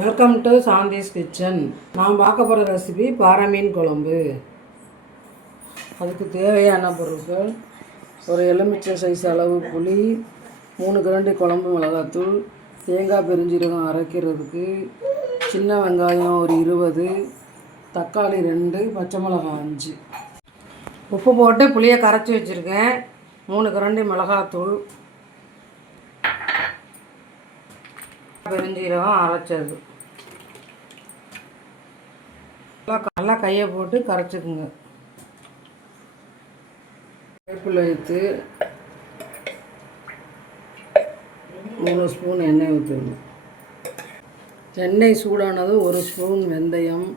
Welcome to Shanthi's kitchen. நான் பார்க்க போகிற ரெசிபி பாறை மீன் குழம்பு. அதுக்கு தேவையான பொருட்கள்: ஒரு எலுமிச்சை சைஸ் அளவு புளி, 3 கரண்டி குழம்பு மிளகாத்தூள், தேங்காய் பெருஞ்சீரகம் அரைக்கிறதுக்கு, சின்ன வெங்காயம் ஒரு 20, தக்காளி 2, பச்சை மிளகாய் 5. உப்பு போட்டு புளியை கரைச்சி வச்சுருக்கேன். 3 கரண்டி மிளகாத்தூள், பெருஞ்சீரகம் அரைச்சது. நல்லா கையை போட்டு கரைச்சிக்குங்க. வேப்பிலை வைத்து 3 ஸ்பூன் எண்ணெய் ஊற்றுங்க. எண்ணெய் சூடானது 1 ஸ்பூன் வெந்தயம்,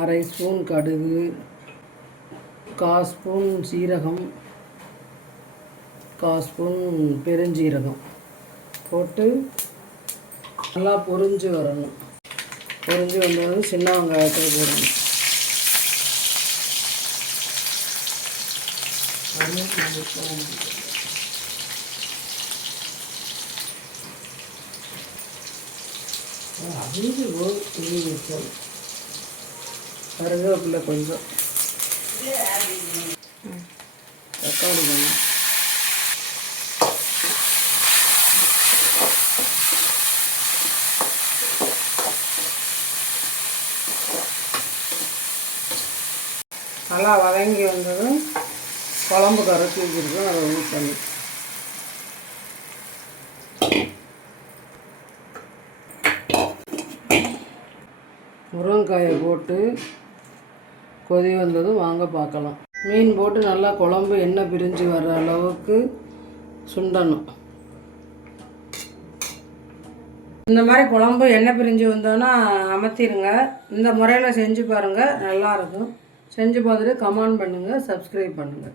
அரை ஸ்பூன் கடுகு, 1/4 ஸ்பூன் சீரகம், 1/4 ஸ்பூன் பெருஞ்சீரகம் போட்டு நல்லா பொரிஞ்சு வரணும். பொரிஞ்சு வந்தது சின்ன வெங்காயத்தை போடணும். கருவேப்பிலை கொஞ்சம், தக்காளி கொஞ்சம், நல்லா வதங்கி வந்ததும் குழம்பு கரைச்சி வச்சுருக்கோம், அதை ஊற்றணும். முருங்கைக்காயை போட்டு கொதி வந்ததும் வாங்க பார்க்கலாம். மீன் போட்டு நல்லா குழம்பு எண்ணெய் பிரிஞ்சு வர்ற அளவுக்கு சுண்டணும். இந்த மாதிரி குழம்பு எண்ணெய் பிரிஞ்சு வந்தோன்னா அமர்த்திடுங்க. இந்த முறையில் செஞ்சு பாருங்கள், நல்லாயிருக்கும். செஞ்சு பார்த்துட்டு கமெண்ட் பண்ணுங்கள், சப்ஸ்கிரைப் பண்ணுங்கள்.